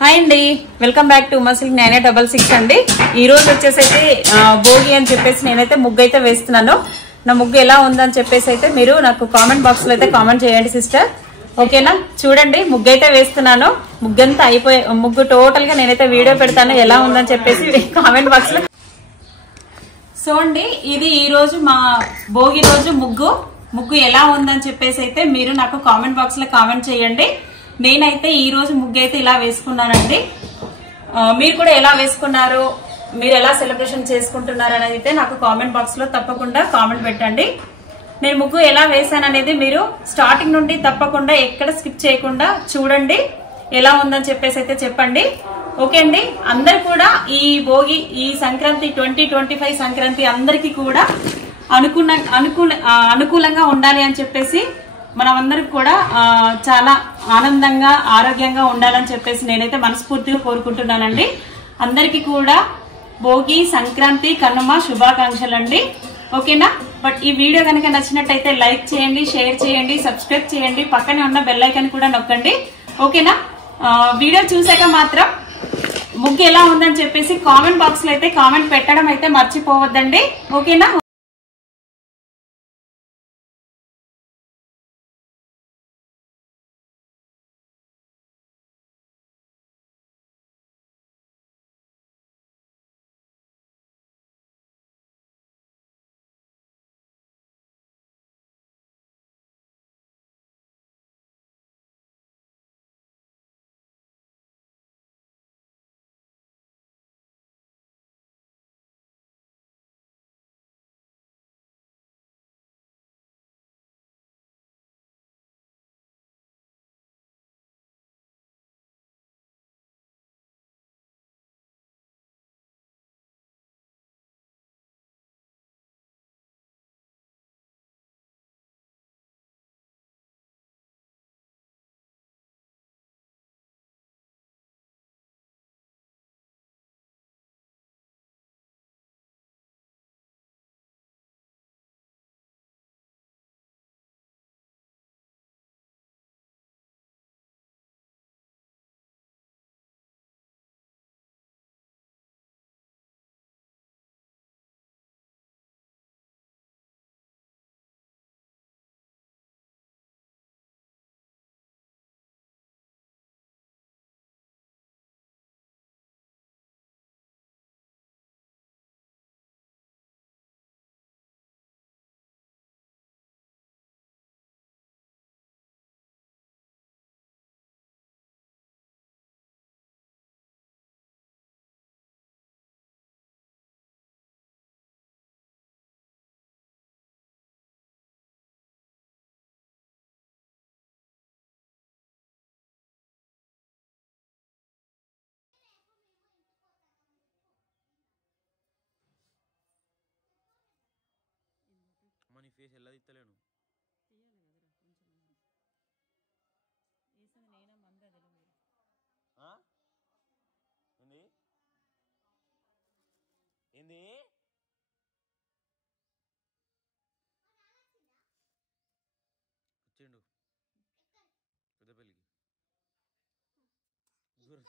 Hi అండి, welcome back to ఉమాసిల్క్ 9866 అండి. ఈ రోజు వచ్చేసి అయితే భోగి అని చెప్పేసి నేనైతే ముగ్గు అయితే వేస్తున్నాను. నా ముగ్గు ఎలా ఉందని చెప్పేసి అయితే మీరు నాకు కామెంట్ బాక్స్ లో అయితే కామెంట్ చేయండి సిస్టర్. ఓకేనా? చూడండి, ముగ్గు అయితే వేస్తున్నాను. ముగ్గంతా అయిపోయి ముగ్గు టోటల్ గా నేనైతే వీడియో పెడతాను ఎలా ఉందని చెప్పేసి కామెంట్ బాక్స్ లో. సో అండి, ఇది ఈ రోజు మా భోగి రోజు ముగ్గు ఎలా ఉందని చెప్పేసి అయితే మీరు నాకు కామెంట్ బాక్స్ లో కామెంట్ చేయండి. నేనైతే ఈ రోజు ముగ్గు అయితే ఇలా వేసుకున్నానండి. మీరు కూడా ఎలా వేసుకున్నారు, మీరు ఎలా సెలబ్రేషన్ చేసుకుంటున్నారు అనేది అయితే నాకు కామెంట్ బాక్స్ లో తప్పకుండా కామెంట్ పెట్టండి. నేను ముగ్గు ఎలా వేసాను అనేది మీరు స్టార్టింగ్ నుండి తప్పకుండా ఎక్కడ స్కిప్ చేయకుండా చూడండి. ఎలా ఉందని చెప్పేసి అయితే చెప్పండి. ఓకే అండి, అందరు కూడా ఈ భోగి ఈ సంక్రాంతి 2025 సంక్రాంతి అందరికీ కూడా అనుకూలంగా ఉండాలి అని చెప్పేసి మనమందరికి కూడా చాలా ఆనందంగా ఆరోగ్యంగా ఉండాలని చెప్పేసి నేనైతే మనస్ఫూర్తిగా కోరుకుంటున్నానండి. అందరికీ కూడా భోగి సంక్రాంతి కనుమ శుభాకాంక్షలు అండి. ఓకేనా? బట్ ఈ వీడియో కనుక నచ్చినట్టయితే లైక్ చేయండి, షేర్ చేయండి, సబ్స్క్రైబ్ చేయండి, పక్కనే ఉన్న బెల్ ఐకాన్ కూడా నొక్కండి. ఓకేనా? వీడియో చూసాక మాత్రం ముగ్గు ఎలా ఉందని చెప్పేసి కామెంట్ బాక్స్ లో అయితే కామెంట్ పెట్టడం అయితే మర్చిపోవద్దండి. ఓకేనా? నీ ఫేస్ ఎలా తిత్తలేను ఏంది వచ్చిండు పెద్దపల్లికి దూరం